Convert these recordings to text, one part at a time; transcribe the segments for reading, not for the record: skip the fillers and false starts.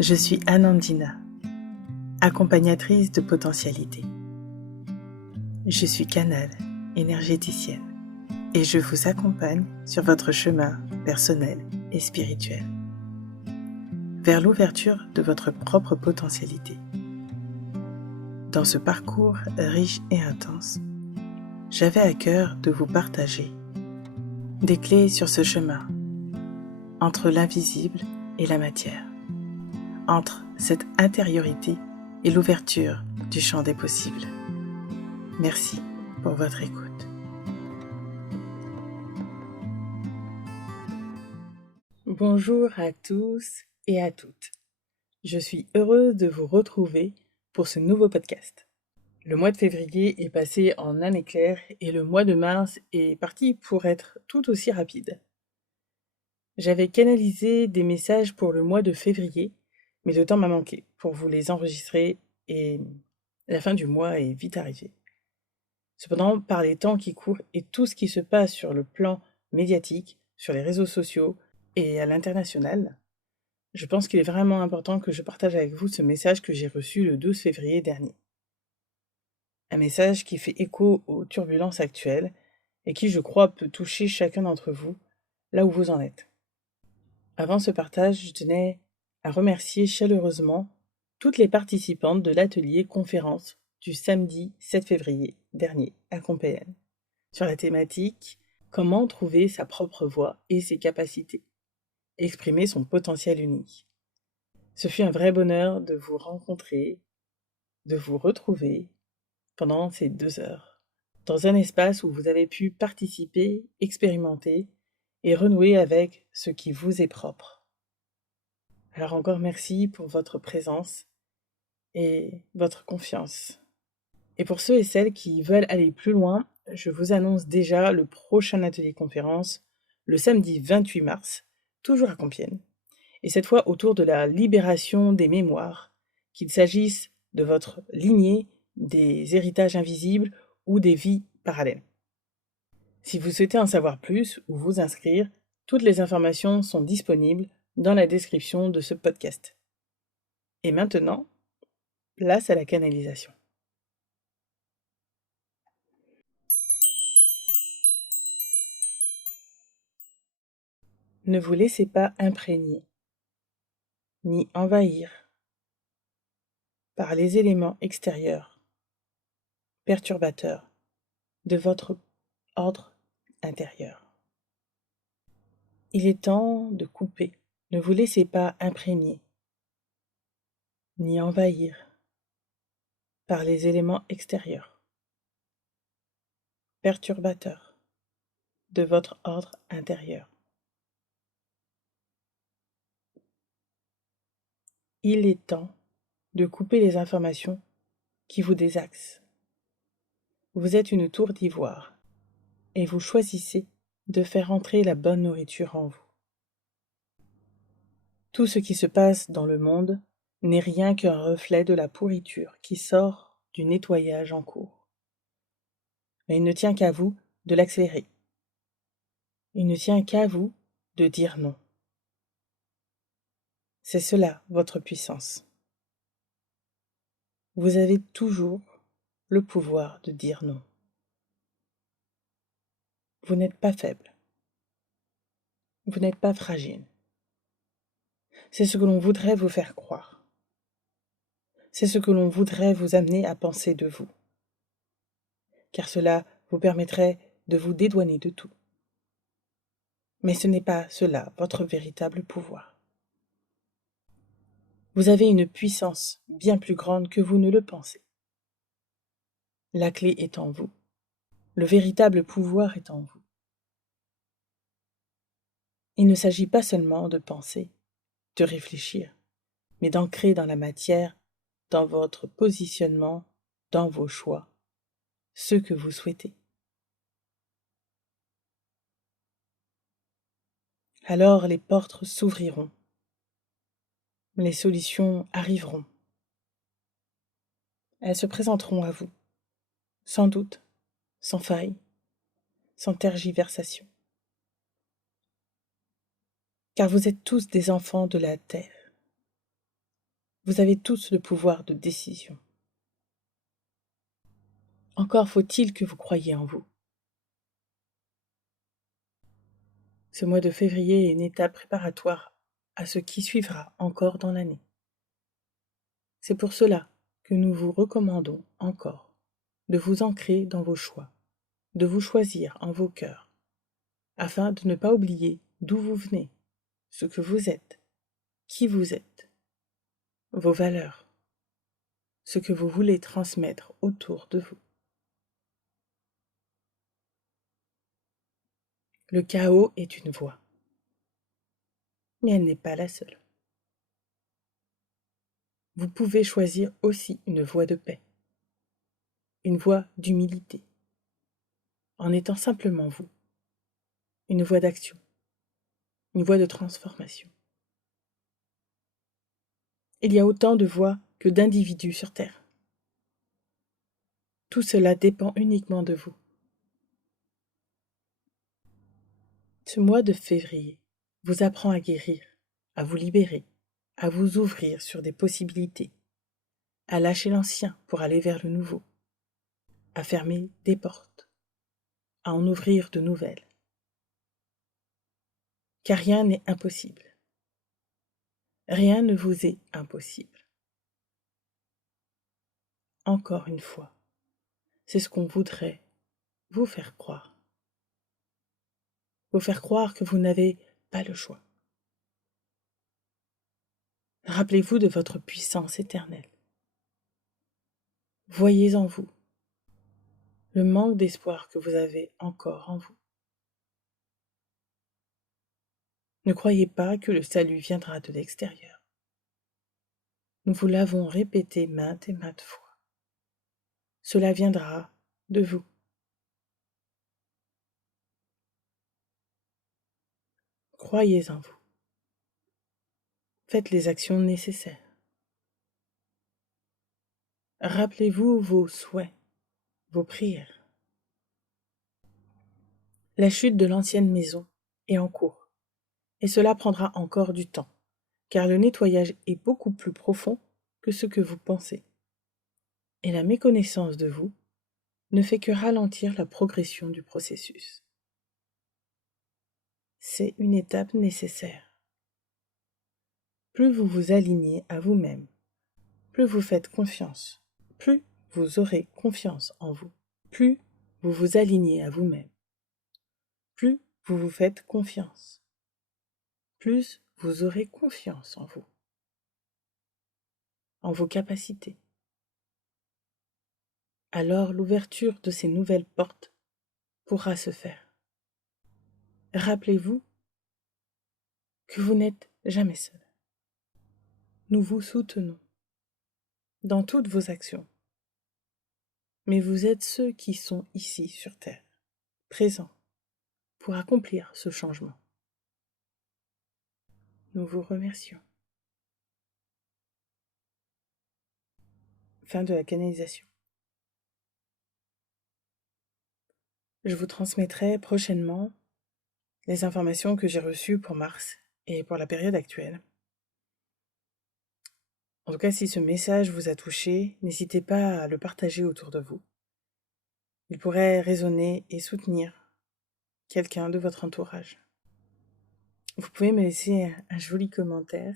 Je suis Anandina, accompagnatrice de potentialité. Je suis canal, énergéticienne, et je vous accompagne sur votre chemin personnel et spirituel, vers l'ouverture de votre propre potentialité. Dans ce parcours riche et intense, j'avais à cœur de vous partager des clés sur ce chemin, entre l'invisible et la matière, entre cette intériorité et l'ouverture du champ des possibles. Merci pour votre écoute. Bonjour à tous et à toutes. Je suis heureuse de vous retrouver pour ce nouveau podcast. Le mois de février est passé en un éclair et le mois de mars est parti pour être tout aussi rapide. J'avais canalisé des messages pour le mois de février, mais le temps m'a manqué pour vous les enregistrer et la fin du mois est vite arrivée. Cependant, par les temps qui courent et tout ce qui se passe sur le plan médiatique, sur les réseaux sociaux et à l'international, je pense qu'il est vraiment important que je partage avec vous ce message que j'ai reçu le 12 février dernier. Un message qui fait écho aux turbulences actuelles et qui, je crois, peut toucher chacun d'entre vous, là où vous en êtes. Avant ce partage, je tenais à remercier chaleureusement toutes les participantes de l'atelier conférence du samedi 7 février dernier à Compiègne, sur la thématique « Comment trouver sa propre voix et ses capacités, exprimer son potentiel unique ». Ce fut un vrai bonheur de vous rencontrer, de vous retrouver pendant ces 2 heures, dans un espace où vous avez pu participer, expérimenter et renouer avec ce qui vous est propre. Alors encore merci pour votre présence et votre confiance. Et pour ceux et celles qui veulent aller plus loin, je vous annonce déjà le prochain atelier conférence, le samedi 28 mars, toujours à Compiègne, et cette fois autour de la libération des mémoires, qu'il s'agisse de votre lignée, des héritages invisibles ou des vies parallèles. Si vous souhaitez en savoir plus ou vous inscrire, toutes les informations sont disponibles dans la description de ce podcast. Et maintenant, place à la canalisation. Ne vous laissez pas imprégner, ni envahir par les éléments extérieurs, perturbateurs de votre ordre intérieur. Il est temps de couper. Ne vous laissez pas imprégner, ni envahir par les éléments extérieurs, perturbateurs de votre ordre intérieur. Il est temps de couper les informations qui vous désaxent. Vous êtes une tour d'ivoire et vous choisissez de faire entrer la bonne nourriture en vous. Tout ce qui se passe dans le monde n'est rien qu'un reflet de la pourriture qui sort du nettoyage en cours. Mais il ne tient qu'à vous de l'accélérer. Il ne tient qu'à vous de dire non. C'est cela votre puissance. Vous avez toujours le pouvoir de dire non. Vous n'êtes pas faible. Vous n'êtes pas fragile. C'est ce que l'on voudrait vous faire croire. C'est ce que l'on voudrait vous amener à penser de vous. Car cela vous permettrait de vous dédouaner de tout. Mais ce n'est pas cela votre véritable pouvoir. Vous avez une puissance bien plus grande que vous ne le pensez. La clé est en vous. Le véritable pouvoir est en vous. Il ne s'agit pas seulement de penser, de réfléchir, mais d'ancrer dans la matière, dans votre positionnement, dans vos choix, ce que vous souhaitez. Alors les portes s'ouvriront, les solutions arriveront. Elles se présenteront à vous, sans doute, sans faille, sans tergiversation. Car vous êtes tous des enfants de la terre. Vous avez tous le pouvoir de décision. Encore faut-il que vous croyiez en vous. Ce mois de février est une étape préparatoire à ce qui suivra encore dans l'année. C'est pour cela que nous vous recommandons encore de vous ancrer dans vos choix, de vous choisir en vos cœurs, afin de ne pas oublier d'où vous venez, ce que vous êtes, qui vous êtes, vos valeurs, ce que vous voulez transmettre autour de vous. Le chaos est une voie, mais elle n'est pas la seule. Vous pouvez choisir aussi une voie de paix, une voie d'humilité, en étant simplement vous, une voie d'action, une voie de transformation. Il y a autant de voies que d'individus sur Terre. Tout cela dépend uniquement de vous. Ce mois de février vous apprend à guérir, à vous libérer, à vous ouvrir sur des possibilités, à lâcher l'ancien pour aller vers le nouveau, à fermer des portes, à en ouvrir de nouvelles. Car rien n'est impossible. Rien ne vous est impossible. Encore une fois, c'est ce qu'on voudrait vous faire croire. Vous faire croire que vous n'avez pas le choix. Rappelez-vous de votre puissance éternelle. Voyez en vous le manque d'espoir que vous avez encore en vous. Ne croyez pas que le salut viendra de l'extérieur. Nous vous l'avons répété maintes et maintes fois. Cela viendra de vous. Croyez en vous. Faites les actions nécessaires. Rappelez-vous vos souhaits, vos prières. La chute de l'ancienne maison est en cours, et cela prendra encore du temps, car le nettoyage est beaucoup plus profond que ce que vous pensez. Et la méconnaissance de vous ne fait que ralentir la progression du processus. C'est une étape nécessaire. Plus vous vous alignez à vous-même, plus vous faites confiance, plus vous aurez confiance en vous. Plus vous vous alignez à vous-même, plus vous vous faites confiance, plus vous aurez confiance en vous, en vos capacités. Alors l'ouverture de ces nouvelles portes pourra se faire. Rappelez-vous que vous n'êtes jamais seul. Nous vous soutenons dans toutes vos actions, mais vous êtes ceux qui sont ici sur Terre, présents, pour accomplir ce changement. Nous vous remercions. Fin de la canalisation. Je vous transmettrai prochainement les informations que j'ai reçues pour mars et pour la période actuelle. En tout cas, si ce message vous a touché, n'hésitez pas à le partager autour de vous. Il pourrait résonner et soutenir quelqu'un de votre entourage. Vous pouvez me laisser un joli commentaire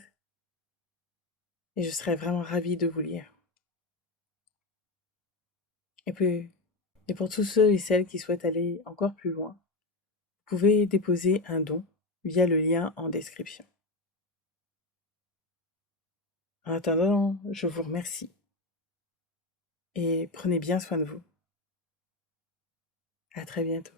et je serai vraiment ravie de vous lire. Et pour tous ceux et celles qui souhaitent aller encore plus loin, vous pouvez déposer un don via le lien en description. En attendant, je vous remercie et prenez bien soin de vous. À très bientôt.